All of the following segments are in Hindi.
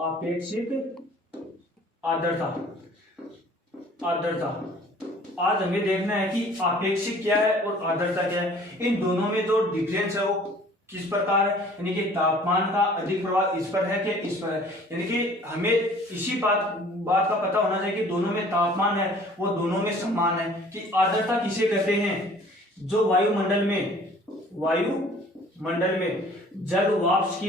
आपेक्षिक आर्द्रता। आर्द्रता आज हमें देखना है कि आपेक्षिक क्या है और आर्द्रता क्या है। इन दोनों में जो डिफरेंस है वो किस प्रकार है, यानी कि तापमान का अधिक प्रभाव इस पर है कि इस पर है। यानी कि हमें इसी बात का पता होना चाहिए कि दोनों में तापमान है वो दोनों में समान है। कि आर्द्रता किसे कहते हैं, जो वायुमंडल में जल वाष्प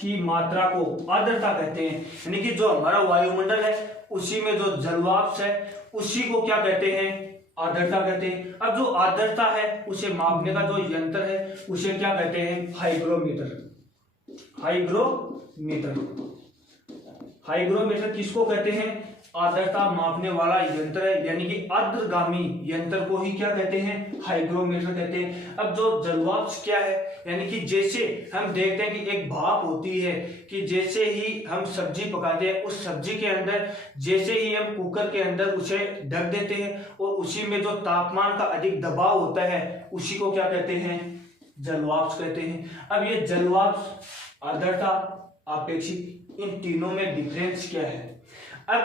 की मात्रा को आर्द्रता कहते हैं। यानी कि जो हमारा वायुमंडल है उसी में जो जल वाष्प है उसी को क्या कहते हैं, आर्द्रता कहते हैं। अब जो आर्द्रता है उसे मापने का जो यंत्र है उसे क्या कहते हैं, हाइग्रोमीटर किसको कहते हैं, आर्द्रता मापने वाला यंत्र है। यानी कि आर्द्रगामी यंत्र को ही क्या कहते हैं, हाइग्रोमीटर कहते हैं। अब जो जलवाष्प क्या है, यानी कि जैसे हम देखते हैं कि एक भाप होती है कि जैसे ही हम सब्जी पकाते हैं उस सब्जी के अंदर जैसे ही हम कुकर के अंदर उसे ढक देते हैं और उसी में जो तापमान का अधिक दबाव होता है उसी को क्या कहते हैं, जलवाष्प कहते हैं। अब ये जलवाष्प, आर्द्रता, आपेक्षिक, इन तीनों में डिफरेंस क्या है। अब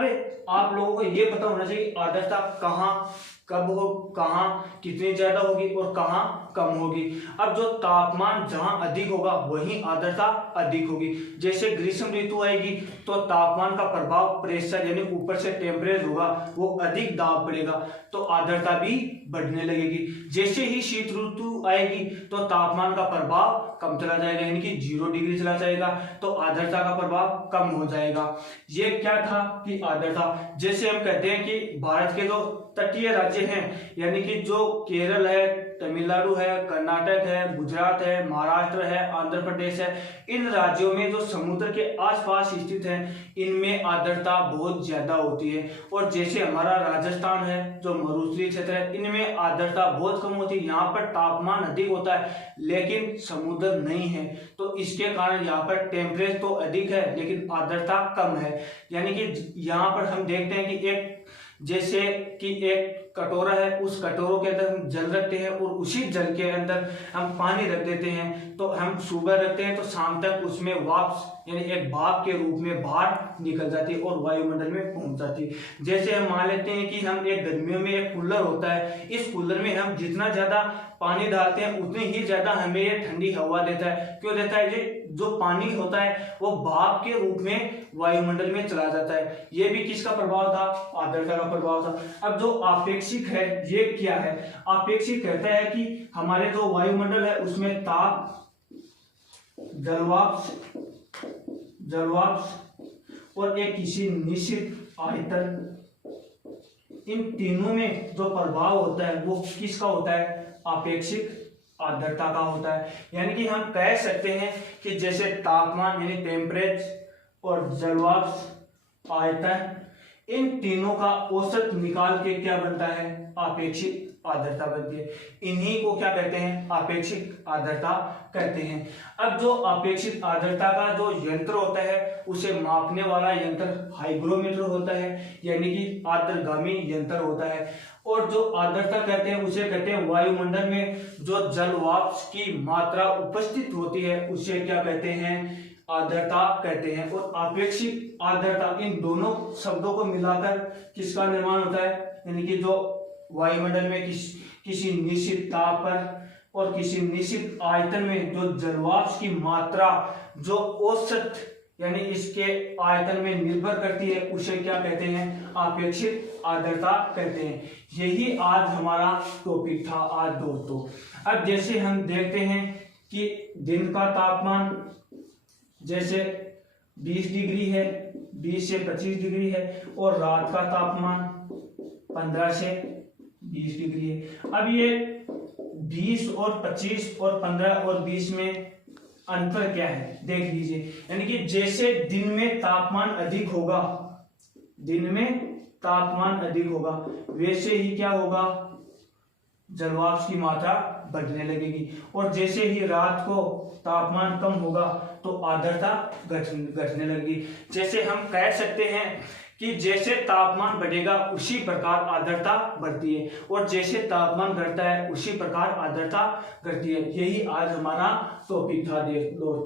आप लोगों को यह पता होना चाहिए आर्द्रता कहाँ कब हो, कहाँ कितनी ज्यादा होगी और कहाँ कम होगी। अब जो तापमान जहां अधिक होगा वहीं आर्द्रता अधिक होगी। जैसे ग्रीष्म ऋतु आएगी तो तापमान का प्रभाव, प्रेशर यानी ऊपर से टेम्परेचर होगा वो अधिक दाब पड़ेगा तो आर्द्रता भी बढ़ने लगेगी। जैसे ही शीत ऋतु आएगी तो तापमान का प्रभाव कम चला जाएगा, यानी कि 0 डिग्री चला जाएगा तो आर्द्रता का प्रभाव कम हो जाएगा। ये क्या था कि आर्द्रता। जैसे हम कहते हैं कि भारत के जो तटीय राज्य हैं, यानी कि जो केरल है, तमिलनाडु है, कर्नाटक है, गुजरात है, महाराष्ट्र है, आंध्र प्रदेश है, इन राज्यों में जो समुद्र के आसपास स्थित हैं इनमें आर्द्रता बहुत ज्यादा होती है। और जैसे हमारा राजस्थान है जो मरुस्थलीय क्षेत्र है इनमें आर्द्रता बहुत कम होती है। यहाँ पर तापमान अधिक होता है लेकिन समुद्र नहीं है तो इसके कारण यहाँ पर टेम्परेचर तो अधिक है लेकिन आर्द्रता कम है। यानी कि यहाँ पर हम देखते हैं कि एक कटोरा है, उस कटोरों के अंदर हम जल रखते हैं और उसी जल के अंदर हम पानी रख देते हैं। तो हम सुबह रखते हैं तो शाम तक उसमें वाष्प यानी एक भाप के रूप में बाहर निकल जाती है और वायुमंडल में पहुंच जाती है। जैसे हम मान लेते हैं कि हम एक गर्मियों में एक कूलर होता है, इस कूलर में हम जितना ज्यादा पानी डालते हैं उतनी ही ज्यादा हमें ये ठंडी हवा देता है। क्यों देता है, ये जो पानी होता है वो भाप के रूप में वायुमंडल में चला जाता है। ये भी किसका प्रभाव था, आर्द्रता का प्रभाव था। अब जो आपेक्षिक है ये क्या है, आपेक्षिक कहता है कि हमारे जो वायुमंडल है उसमें ताप, जलवाष्प और एक किसी निश्चित आयतन, इन तीनों में जो प्रभाव होता है वो किसका होता है, आपेक्षिक आर्द्रता का होता है। यानी कि हम कह सकते हैं कि जैसे तापमान यानी टेम्परेचर और जलवाष्प, आयतन, इन तीनों का औसत निकाल के क्या बनता है, आपेक्षिक आर्द्रता बनती है। इन्हीं को क्या कहते हैं, आपेक्षिक आर्द्रता कहते हैं। अब जो आपेक्षिक आर्द्रता का जो यंत्र होता है उसे मापने वाला यंत्र हाइग्रोमीटर होता है, यानी कि आर्द्रगामी यंत्र होता है। और जो आर्द्रता कहते हैं उसे कहते हैं वायुमंडल में जो जल वाष्प की मात्रा उपस्थित होती है उसे क्या कहते हैं, आर्द्रता कहते हैं। और आपेक्षिक आर्द्रता, इन दोनों शब्दों को मिलाकर किसका निर्माण होता है, यानी कि जो वायुमंडल में किसी निश्चित ताप पर और किसी निश्चित आयतन में जो जलवाष्प की मात्रा जो औसत यानी इसके आयतन में निर्भर करती है उसे क्या कहते हैं, आपेक्षिक आर्द्रता कहते हैं। यही आज हमारा टॉपिक था आज दोस्तों। अब जैसे हम देखते हैं कि दिन का तापमान जैसे 20 डिग्री है, 20 से 25 डिग्री है और रात का तापमान 15 से 20 डिग्री है। अब ये 20 और 25 और 15 और 20 में अंतर क्या है देख लीजिए। यानी कि जैसे दिन में तापमान अधिक होगा वैसे ही क्या होगा, जलवाष्प की मात्रा बढ़ने लगेगी। और जैसे ही रात को तापमान कम होगा तो आर्द्रता घटने लगेगी। जैसे हम कह सकते हैं कि जैसे तापमान बढ़ेगा उसी प्रकार आर्द्रता बढ़ती है और जैसे तापमान घटता है उसी प्रकार आर्द्रता घटती है। यही आज हमारा टॉपिक था दोस्तों।